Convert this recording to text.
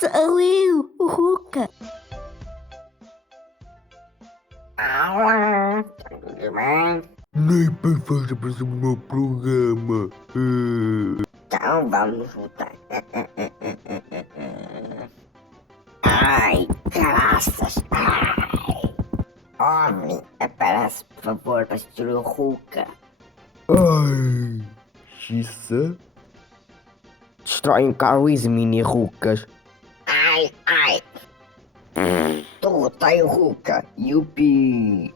Sou eu, o Ruca. Olá, tudo bem? Nem pensar para o meu programa. Então vamos voltar. Ai, caraças! Ai! Homem, aparece por favor para assistir o Ruca. Ai, Xissa. Destroem um carro e mini rucas. Ai, ai! Derrotei o Ruca, yupi!